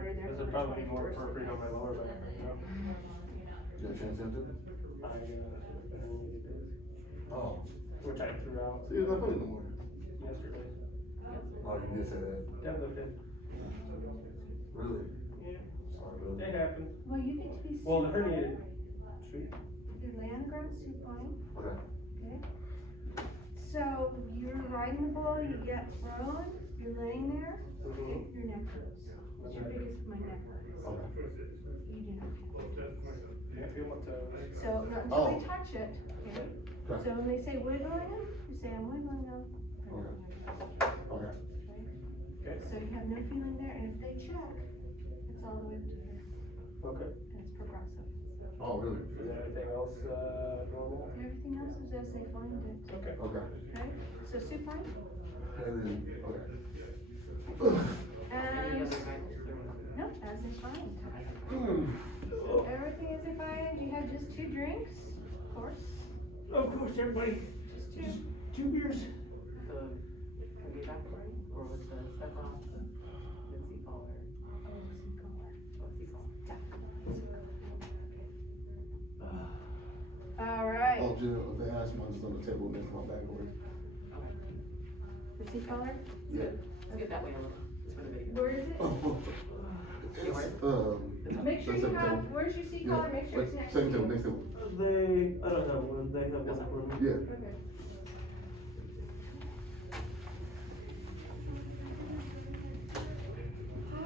harder there. This would probably be more appropriate on my lower back right now. You got a chance into it? Oh. Which I threw out So you're not playing no more? yesterday. Oh, you did say that. Deadlifted. Really? Yeah. Sorry, bro. It happened. Well, you get to be Well, the supine. herniated. Sweet. You lay on the ground supine, Okay. okay? So you're riding the bull, you get thrown, you're laying there, okay, your neck hurts. What's your biggest? My neck hurts. Okay. You do not feel it. Can't feel my toes. So not until they touch it, okay? Okay. So when they say wiggling them, you say I'm wiggling them. Okay. Okay. Okay. So you have no feeling there, and if they check, it's all the way up to here, Okay. and it's progressive. Oh, really? Is anything else, normal? Everything else is as they find it, Okay. Okay. okay? So supine, And then, okay. and, no, as they find. Everything as they find, you have just 2 drinks, of course. Of course, everybody. Just 2. 2 beers. The back right, or with the step on, Lindsay Caller, Lindsay All right. Oh, Jill, the ass mine's on the table next to my back over. The sea collar, Yeah. Let's get that way a little, it's for the video. where is it? Oh, it's, Make sure you second have, table. where's your sea collar, make sure it's next to Second table, you. next table. I don't have one, they have one for me. Yeah. Okay.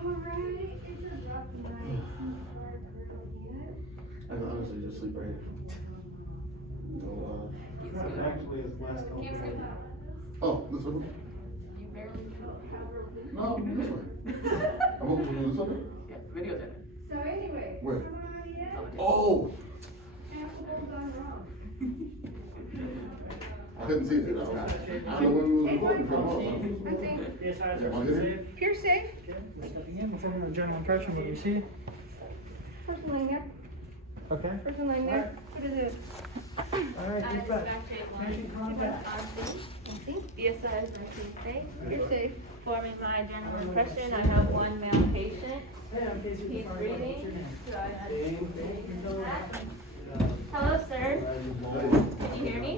All right, it's a rough night for a girl yet. I can honestly just sleep right here. No, Actually, it's last couple. Keep scooping. oh, this one? You barely feel power. No, this way. I'm hoping to do this one. Yeah, the video's in it. So anyway, Where? somebody yet? Oh! Apple's gone wrong. I couldn't see it. I don't know when we were recording from. Let's see. Yes, I Yeah, am I here? You're safe. Stepping in before the general impression, what do you see? Person laying there, Okay. person laying there. What is it? All right, keep back. Making contact. BSI is safe. You're safe. Forming my general impression, I have one male patient. Hey, I'm Casey. He's What's breathing. your name? Hello, sir. Can you hear me?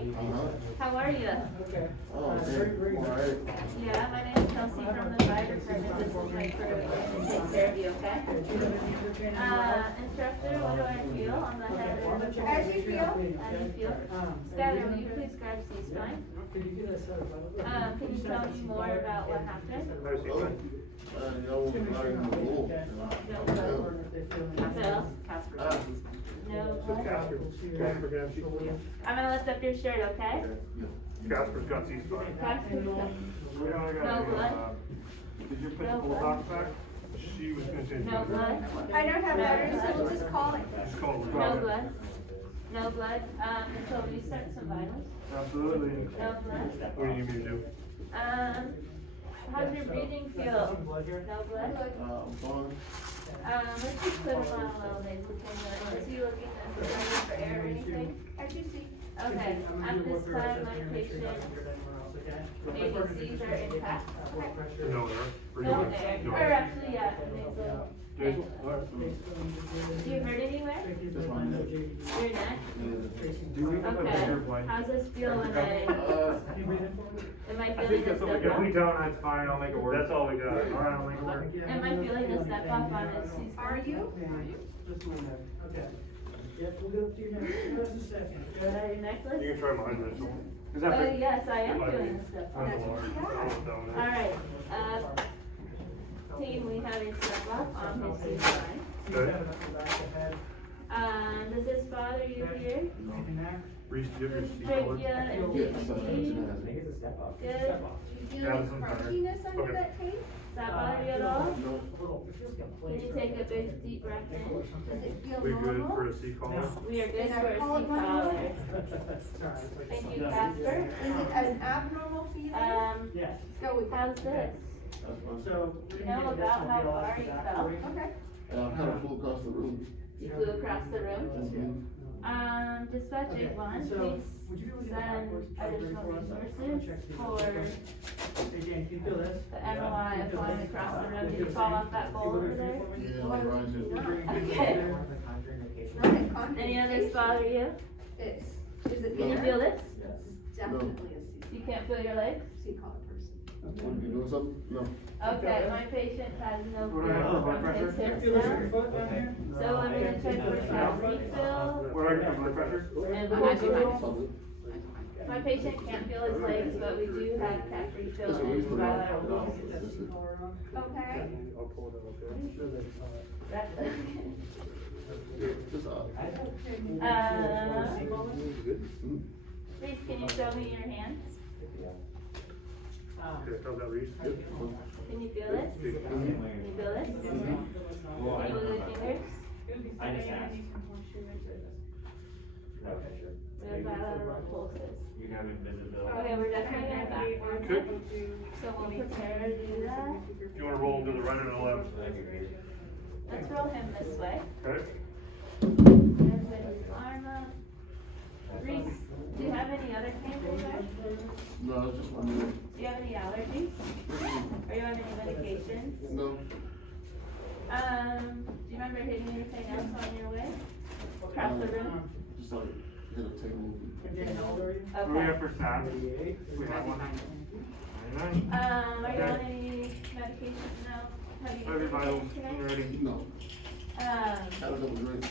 How are you? Okay. Oh, Very all good. right. Yeah, my name is Kelsey from the fire department. This is my crew. I take care of you, okay? Instructor, what do I feel on the head? As you feel. As you feel. Skylar, will you please grab C-spine? Could you get us a Can you tell me more about what happened? Y'all was riding the bull. Phil? Casper, No. Casper got C-spine. I'm gonna lift up your shirt, okay? Casper's got C-spine. Casper, We only No got blood? did you put No the blood? bulldogs back? She was gonna change. no blood? I don't have batteries, so we'll just call it. Just call it. No blood? No blood? And so we start some vitals? Absolutely. No blood? What do you need me to do? How's your breathing feel? blood here? No blood? I'm fine. Let's just put him on a little basically. Is he looking necessary for air or anything? As you see. Okay, at this time, my patient ABCs are intact. No air. Or you No want- air, no or air. actually, yeah, nasal. Nasal? All right. Do you hurt anywhere? Your neck? Do we have a bigger Okay, blanket? how's this feel when am I I feeling think a that's what we step got. up? If we don't, that's fine, I'll make it work. That's all we got. All right, I'll make it work. Am I feeling a step up on his C-spine? Are you? Okay. Yep, we'll go up to your neck, just a second. Is that your necklace? You can try mine, Rachel. Is Oh, that big? yes, I am Might be. feeling a step up. That's a large. I'll put that one in. Alright, team, we have a step up on his C-spine. Good. Does this bother you here? Reese, do you have your seat Trachea covered? and Yes, DVT? Good. You Yeah, feeling sometimes. crunchiness under Okay. that tape? Does that bother you at all? Can you take a big deep breath in? Does it feel We good normal? for a seat collar? We are good Did I for a call it seat one collar. more? Thank you, Casper. Is it an abnormal feeling? Yes. Let's go with How's this? So. Do you know about how far you fell? Okay. I kind of flew across the room. You flew across the room? Dispatch Okay, 81, so, please would you be able to get send backwards additional for us? I'm gonna resources check the for other Hey Jane, can you feel this? the MOI of flying across the road. Did you fall off that pole over there? Yeah, like Ryan did. Okay. Not a contraindication. Any others bother you? It's, is it Can you here? feel this? Definitely a You can't feel your legs? C-collar person. You doing something? No. Okay, my patient has no What do I have for blood fear from pressure? his Feel hips this in down. your foot down here? So I'm gonna check for calf refill What do I get for blood pressure? and Something. my patient can't feel his legs, but we do have calf refill and bilateral pulses. Okay. I'll pull it up, okay? That's Just odd. Please, can you show me your hands? Okay, feel that, Reese? Can you feel this? Can you feel this? Can you move your fingers? I just asked. We have bilateral pulses. You have invisibility. Okay, we're definitely gonna backwards. Okay. So we'll prepare to do that. Do you wanna roll to the right or the left? Let's roll him this way. Okay. Everybody's arm up. Reese, do you have any other pain there? No, it's just one minute. Do you have any allergies? Are you on any medications? No. Do you remember hitting anything else on your way? Across the room? Just like hit a table. Jane, how old are you? What do we have Okay. for snacks? We have one. 99. Are you on any medications now? Have you Every been vital, taking when you're today? ready. No. Had a couple drinks.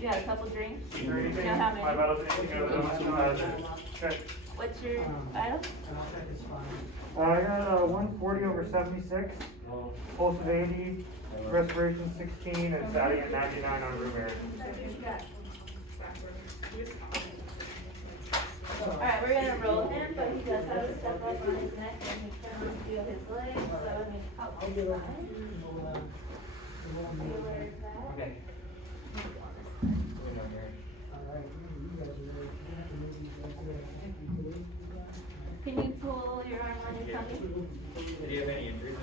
You had a couple drinks? Is there anything, You know how many? my vitals, anything other than, check. What's your vital? And I'll check his spine. I got 140 over 76, pulse of 80, respiration 16, and static at 99 on room air. Alright, we're gonna roll him, but he does have a step up on his neck and he cannot feel his legs, so I'm gonna help his spine. Hold on. See where it's at. Okay. Alright, you guys are ready. You have to move these guys there. Can you pull your arm on your tummy? Did you have any injuries?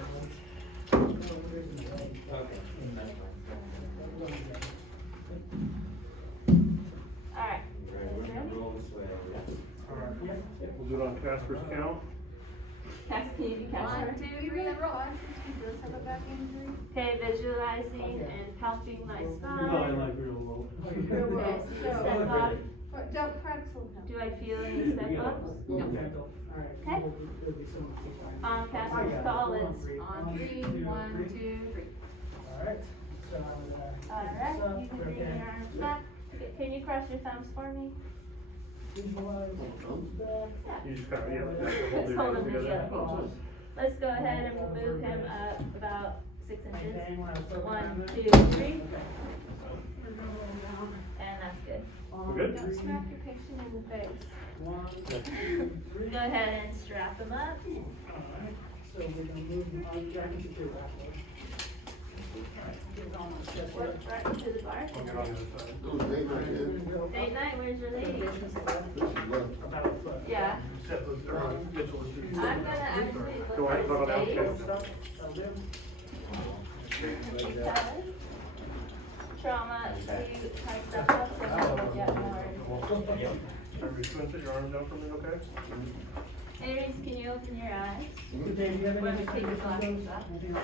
Okay, that's fine. Alright. We're gonna roll this way. We'll do it on Casper's count. Cass, can you do Casper? 1, 2, 3, and roll. He does have a back injury. Okay, visualizing and counting my You're spine. probably like real low. Real Okay, well. so you step up. But don't pretzel him. Do I feel any step ups? Alright. Okay. On Casper's call, it's On 3, 1, 2, 3. Alright, so, alright. You can bring your arms back. Okay, can you cross your thumbs for me? visualize back. Yeah. You just kind of, yeah, hold Let's your hold hands him together. together. Let's go ahead and move him up about 6 inches. Maintain when I was focused on 1, this. 2, 3, Okay. and that's good. We're good? Don't smack your patient in the face. 1, 2, 3. Go ahead and strap him up. Alright, so we're gonna move him on, Jack, you should do that way. Alright, get on my chest Work there. right into the bar. I'll get on the other side. It was date night, yeah. Date night, where's your lady? This is left. About a foot. Yeah. Set those, Mitchell, let's do. I'm gonna actually Go look ahead, buckle down, at his okay. face because trauma acute type stuff up and we'll get more. Are you just gonna sit your arms down for a minute, okay? Aries, can you open your eyes? Dave, do you have When any we take the glasses off. You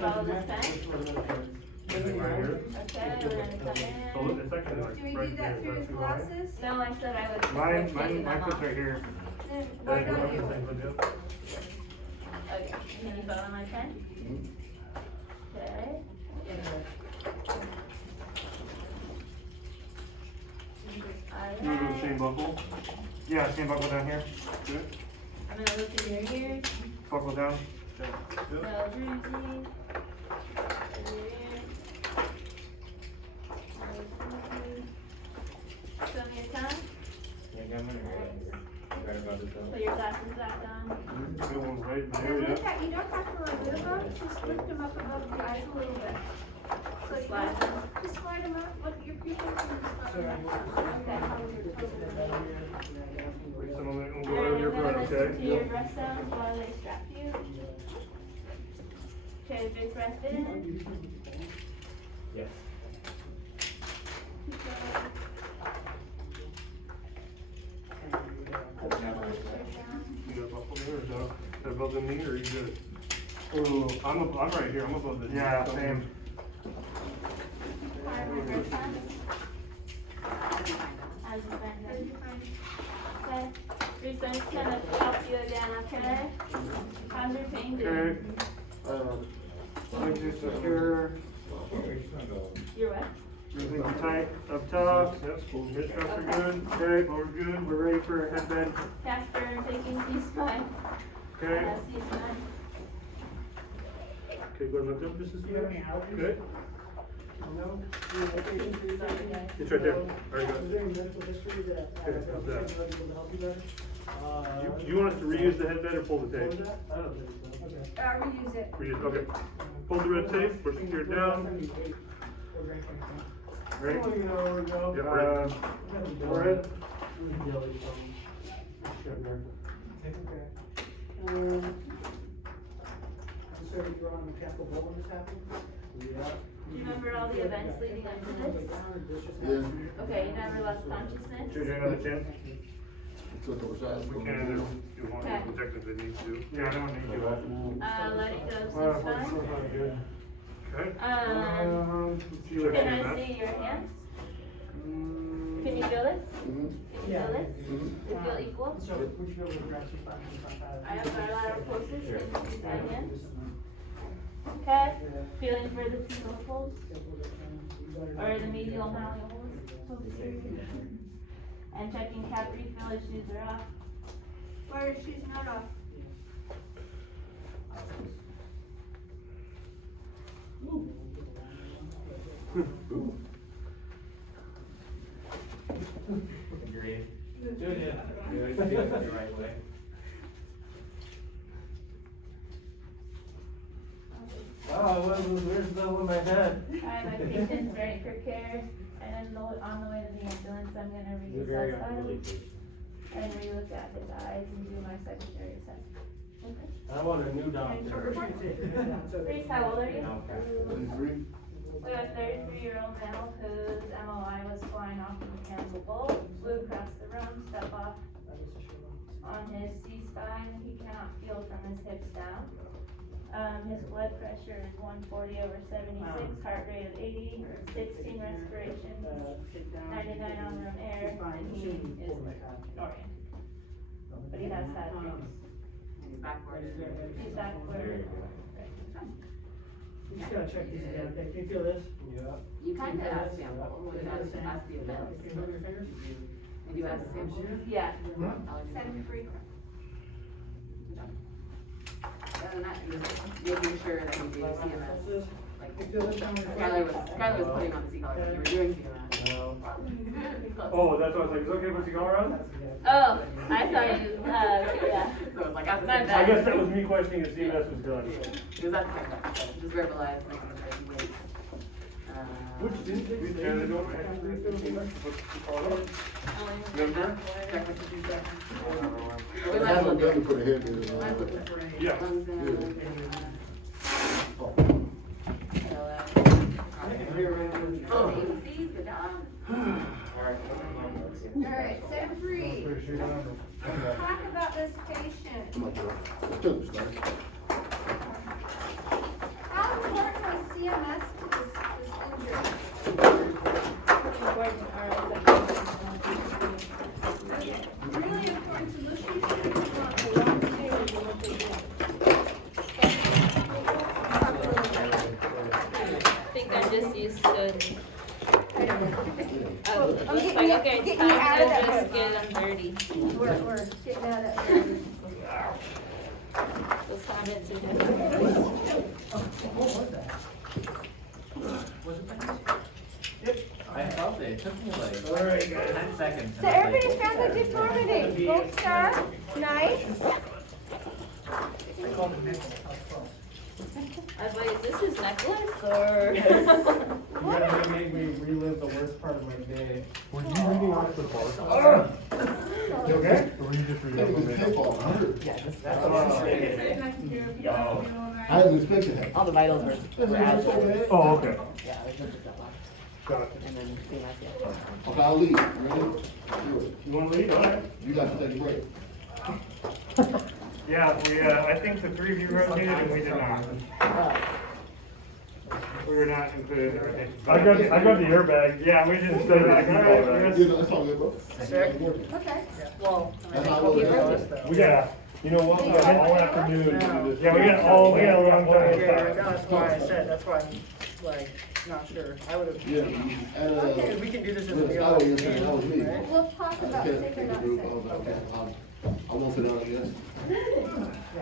follow this pen? Anything right here? Okay, we're gonna come So in. it's actually like Do we right do there, that is through that his too high? glasses? No, I said I would. Mine, taking mine, them mine off. fits right here. Then why don't you? Okay, can you follow my pen? Okay. You wanna do the same Alright, buckle? Yeah, same buckle down here. Good. I'm gonna look at your ears. Buckle down. No bruising. Your ear. No bruising. Show me your tongue. Yeah, got my right about this Put your glasses back on. Good one right And there, look yeah. at, you don't have to like lift them, just lift them up above the eyes a little bit. So you Slide them. just slide them up, look, your pupils can just slide them up. Wait, some of it will go Alright, over I'm your gonna front, listen to okay? your breath sounds while they strap you. Okay, big breath in. Yes. Keep going. above the knee, or are you good? Ooh, I'm right here, I'm above the knee. yeah, same. Hard reverse hands. As you find them. Okay, research gonna help you again, okay? How's your pain doing? Okay. Let me just secure, You're what? everything's tight up top, hip cuffs are good, okay, lower's good, we're ready for headbed, Casper taking C-spine. okay? C-spine. Okay, go ahead, lift up just a Do you have any second. allergies? Good. No? Any locations for you? It's right there. Alright, Is good. there any medical history that, Okay, how's that? might be able to help you better? You want us to reuse the headbed or pull the What was tape? that? I don't think so. Okay. Reuse it. Reuse, okay. Pull the red tape, we're secured down. Ready? Oh, you know, where we go. Yep, ready. Forehead. Sugar. So you're on a mechanical bull when this happened? Yeah. Do you remember all the events leading up to this? Yeah. Okay, you never lost consciousness? Should we do another chin? Took over shots. We can either do one Okay. project if it needs to. Yeah, I don't need you. Letting go Well, C-spine. good. Okay. Let's see what Can chin I that's. see your hands? Can you feel this? Mhm. Can you feel this? Mhm. You feel equal? So, would you be able to grab some time? I have bilateral pulses, can you side hands? Okay, feeling for the two locals, or the medial malleoles, posterior. And checking cap refill, his shoes are off. Where is she's not off? Agreed. Doing it. Good, the right way. Oh, what was, where's the one I had? I have my patients ready for care, and on the way to the ambulance, I'm gonna reassess him and relook at his eyes and do my secondary assessment. Okay. I want a new doctor. Reese, how old are you? 23. We have a 33-year-old male whose MOI was flying off the mechanical bolt, flew across the room, step off on his C-spine, he cannot feel from his hips down. His blood pressure is 140/76, heart rate of 80, 16 respirations, 99 on room air, and he is snoring. But he has had dreams. He's backward. He's backward. You just gotta check these again, okay, can you feel this? Yeah. You kind of ask him, ask the events. Can you move your fingers? Did you ask him? Yeah. Set him free. Other than that, just making sure that you do CMS. Like, You feel this down your Skylar was putting on the C-collar, but you were doing CMS. No. Oh, that's why I was like, is it okay to put cigar on? Oh, I thought you, yeah. So it's like at the My same bad. I time. guess that was me questioning if CMS was done. It was at the same time, so just verbalize, making sure he waits. Which did We they can say? do it. Remember? Check what you do. I We might as well haven't do done it. it for the head business. Might as well look for any Yeah. lungs in, Oh. Easy, good job. Alright, set him free. Talk about this patient. Come on, girl. Let's do this, guys. How important was CMS to this injury? Important, Really important to Lucy. She didn't want to long series of what they did. I think I'm just used to it. I'm Looks getting like, you- okay, it's getting you out of time to that. just get them dirty. We're getting out of Those habits are different. What was that? Was it that? I felt it, it took me like Alright, guys. 10 seconds. So everybody found the deformity. Gold star, nice. I called it next, I was close. I was like, is this his necklace or? You gotta make me relive the worst part of my day. Were you reading off the bar? You okay? Or were you just reading It off was the a manual? tip off. That's Yo. I didn't expect it. All the vitals were as, Oh, okay. yeah, there's no stuff left. Gotcha. And then CMS, yeah. Okay, I'll leave. Ready? Do it. You wanna leave? Alright. You guys can take a break. Yeah, I think the 3 of you rotated and we did not. We were not included in the rotation. I got the airbag. Yeah, we didn't say that. You know, it's all good, bro. Sick? Okay. Well, I That's think how we'll it keep was. this though. We got, you know what, we got all afternoon to do this. Yeah, we got a long time. Yeah, that's why I said, that's why I'm like, not sure. I would have. Yeah, Okay, we can do this in the that deal. was me. Right? We'll talk I about can't sick or take a not group, sick. I was like, okay, I won't sit down, I guess.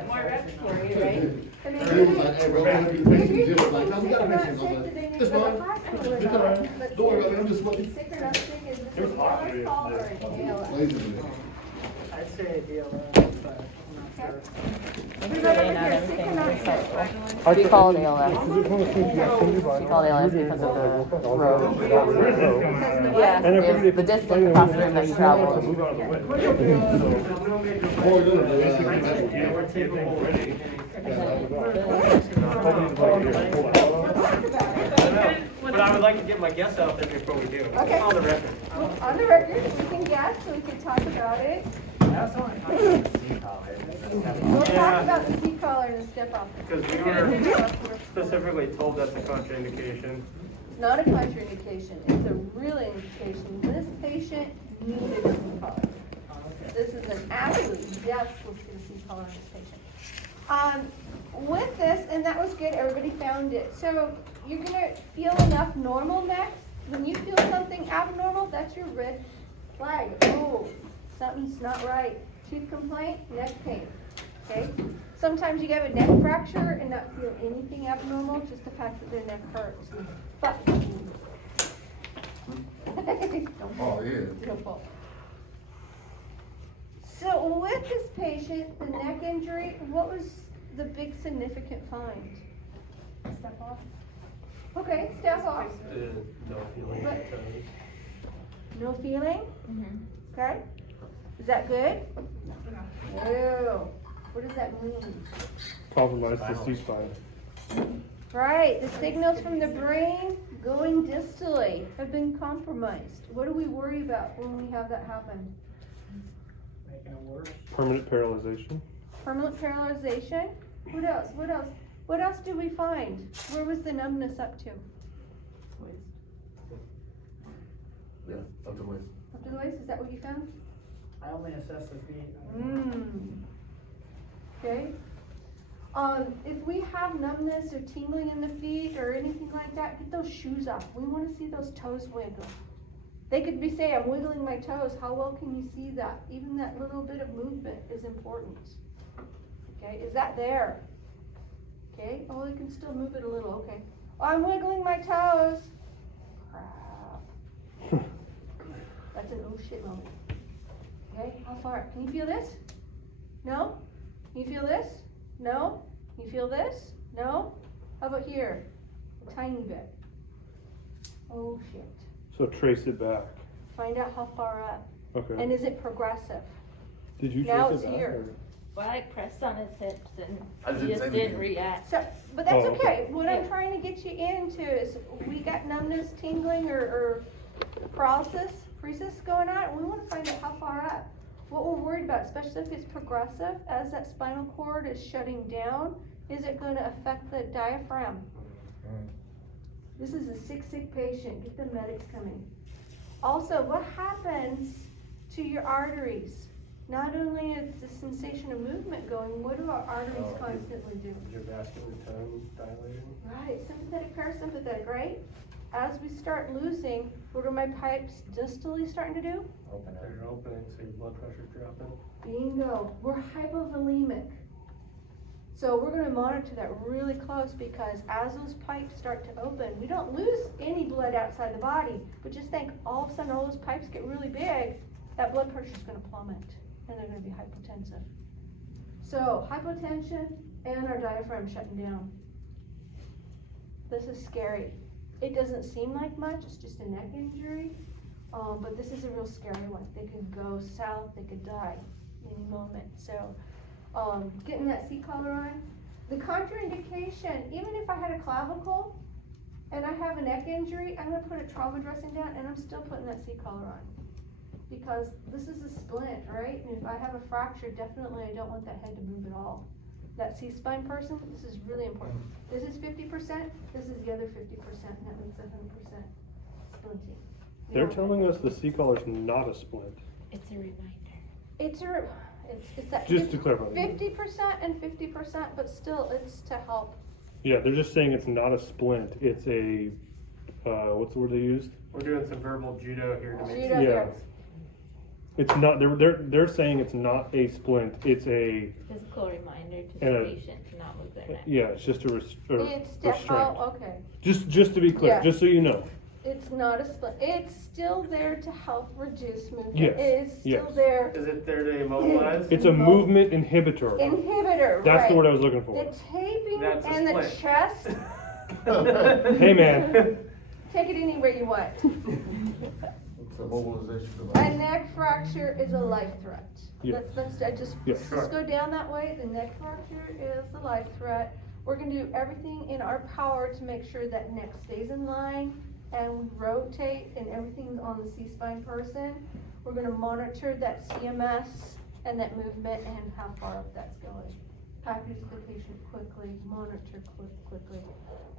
More reps for you, right? I mean, He was like, hey, bro, we have to be patient, Jim was like, no, we gotta sick or be not patient. I sick, was do they like, need it's to go to fine. the hospital or It's all not? right. But Don't worry about it, I'm just sweating. sick or not sick, is this It was a hot blood today. call or a ALS? Lazy today. I'd say deal, but I'm not sure. Everybody over here, sick or not sick? We call it ALS. I just wanna see if you have somebody. We call it ALS because of the road. Yeah. And if we It's the could distance explain across the what room that you we traveled. want to move out of the way. What we're doing, Yeah, we're capable already. But I would like to get my guess out there before we do. Okay. On the record. On the record, we can guess, so we can talk about it. We'll talk about the seat collar and the step off. Because we were specifically told that's a contraindication. It's not a contraindication, it's a real indication. This patient needed a seat collar. This is an absolute yes, let's get a seat collar on this patient. With this, and that was good, everybody found it. So you're gonna feel enough normal next. When you feel something abnormal, that's your red flag. Oh, something's not right. Chief complaint, neck pain. Okay? Sometimes you get a neck fracture and not feel anything abnormal, just the fact that their neck hurts. But don't fall. Oh, yeah. Don't fall. So with this patient, the neck injury, what was the big significant find? Step off. Okay, step off. No feeling But- at times. No feeling? Mm-hmm. Okay. Is that good? No. What does that mean? Compromise the C-spine. Right, the signals from the brain going distally have been compromised. What do we worry about when we have that happen? Making it worse. Permanent paralyzation. Permanent paralyzation? What else? What else? What else do we find? Where was the numbness up to? Yeah, up to waist. Up to the waist? Is that what you found? I only assess the feet. Okay. If we have numbness or tingling in the feet or anything like that, get those shoes off. We want to see those toes wiggle. They could be saying, I'm wiggling my toes. How well can you see that? Even that little bit of movement is important. Okay, is that there? Okay, oh, you can still move it a little, okay. Oh, I'm wiggling my toes. Crap. That's an oh shit moment. Okay, how far? Can you feel this? No? Can you feel this? No? Can you feel this? No? How about here? A tiny bit. Oh shit. So trace it back. Find out how far up. Okay. And is it progressive? Did you now trace it's it back? here. Well, I pressed on his hips I and he didn't just say didn't anything. react. So, but that's Oh, okay. okay. What I'm trying to get you into is we got numbness, tingling, or paralysis going on, and we want to find out how far up. What we're worried about, especially if it's progressive, as that spinal cord is shutting down, is it going to affect the diaphragm? This is a sick patient. Get the medics coming. Also, what happens to your arteries? Not only is the sensation of movement going, what do our arteries constantly do? Is your vascular tone dilating? Right, sympathetic, parasympathetic, right? As we start losing, what are my pipes distally starting to do? They're opening, so your blood pressure's dropping. Bingo, we're hypovolemic. So we're gonna monitor that really close because as those pipes start to open, we don't lose any blood outside the body, but just think all of a sudden all those pipes get really big, that blood pressure's gonna plummet and they're gonna be hypotensive. So hypotension and our diaphragm shutting down. This is scary. It doesn't seem like much, it's just a neck injury, but this is a real scary one. They could go south, they could die any moment. So getting that C-collar on. The contraindication, even if I had a clavicle and I have a neck injury, I'm gonna put a trauma dressing down and I'm still putting that C-collar on. because this is a splint, right? And if I have a fracture, definitely I don't want that head to move at all. That C-spine person, this is really important. This is 50%, this is the other 50%, and that makes 100% splinting. You They're know, telling us the C-collar's not a splint. It's a reminder. It's that Just to clarify. 50% and 50%, but still, it's to help. Yeah, they're just saying it's not a splint. It's a, what's the word they used? We're doing some verbal judo here to make Judo sure. Yeah. here. It's not, they're saying it's not a splint. It's a, Physical reminder to And the a- patient to not move their neck. yeah, it's just a It's restraint. oh, okay. Just to be clear, Yeah. just so you know. It's not a split. It's still there to help reduce movement. Yes, It is still yes. there. Is it there to immobilize? It's a movement inhibitor. Inhibitor, That's right. the word I was looking for. The taping That's a and the split. chest, Hey, man. take it anywhere you want. It's a mobilization A device. neck fracture is a life threat. Yeah. Let's Yeah. just go down that way. The neck fracture is the life threat. We're gonna do everything in our power to make sure that neck stays in line and we rotate and everything's on the C-spine person. We're gonna monitor that CMS and that movement and how far up that's going. Package the patient quickly, monitor quickly.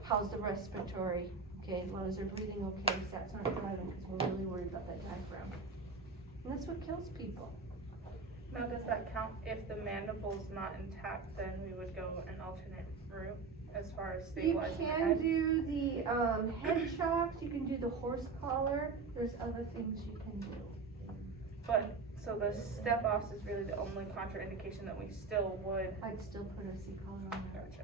How's the respiratory? Okay, as long as they're breathing okay, sats aren't driving, because we're really worried about that diaphragm. And that's what kills people. Now, does that count if the mandible's not intact, then we would go an alternate route as far as You stabilizing the can head? do the, head shocks, you can do the horse collar, there's other things you can do. But, so the step-offs is really the only contraindication that we still would, I'd still put a C-collar on there. gotcha.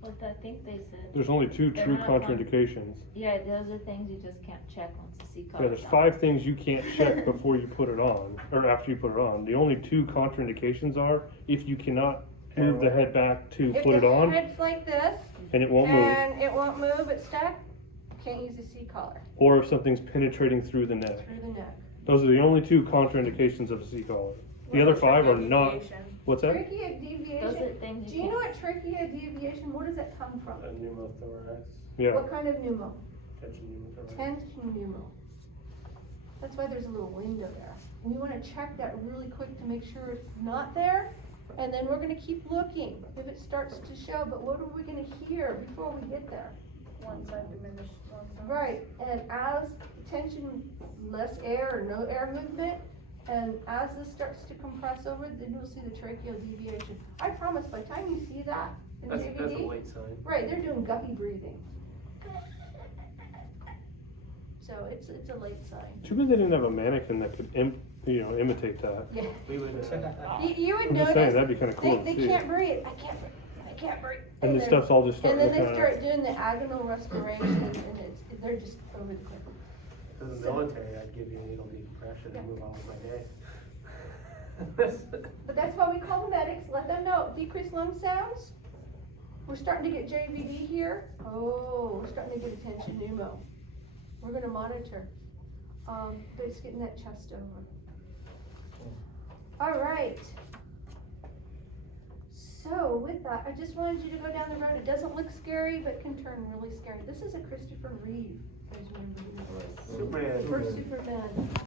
What I think they said. There's only two They're true not contraindications. Yeah, those are things you just can't check once the C Yeah, collar's there's on. 5 things you can't check before you put it on, or after you put it on. The only 2 contraindications are if you cannot move the head back to If put it the on, head's like this, and it won't move. and it won't move, it's stuck, can't use a C-collar Or if something's penetrating through the neck. through the neck. Those are the only 2 contraindications of a C-collar. The other 5 are not. Deviation. What's that? Trachea Those are deviation, things do you you know can't. what trachea deviation, where does it come from? A pneumothorax, Yeah. What kind of pneumo? tension pneumothorax. Tension pneumo. That's why there's a little window there. We wanna check that really quick to make sure it's not there, and then we're gonna keep looking if it starts to show, but what are we gonna hear before we get there? One side diminished, one side. Right, and as tension, less air or no air movement, and as this starts to compress over, then you'll see the tracheal deviation. I promise, by the time you see that in That's a JVD, late sign. right, they're doing guppy breathing. So it's a late sign. Too bad they didn't have a mannequin that could imitate that. Yeah. We would, You would I'm just saying, notice, that'd be kinda cool to they see. can't breathe, I can't breathe. And this then- stuff's all just And starting then to they kinda. start doing the agonal respiration, and they're just over the cliff. in the So- military, I'd give you a needle decompression Yeah. and move on with my day. But that's why we call the medics, let them know, decreased lung sounds. We're starting to get JVD here. Oh, we're starting to get attention pneumo. We're gonna monitor. But it's getting that chest over. All right. So with that, I just wanted you to go down the road. It doesn't look scary, but can turn really scary. This is a Christopher Reeve. You guys remember who he was? Superman. First Superman.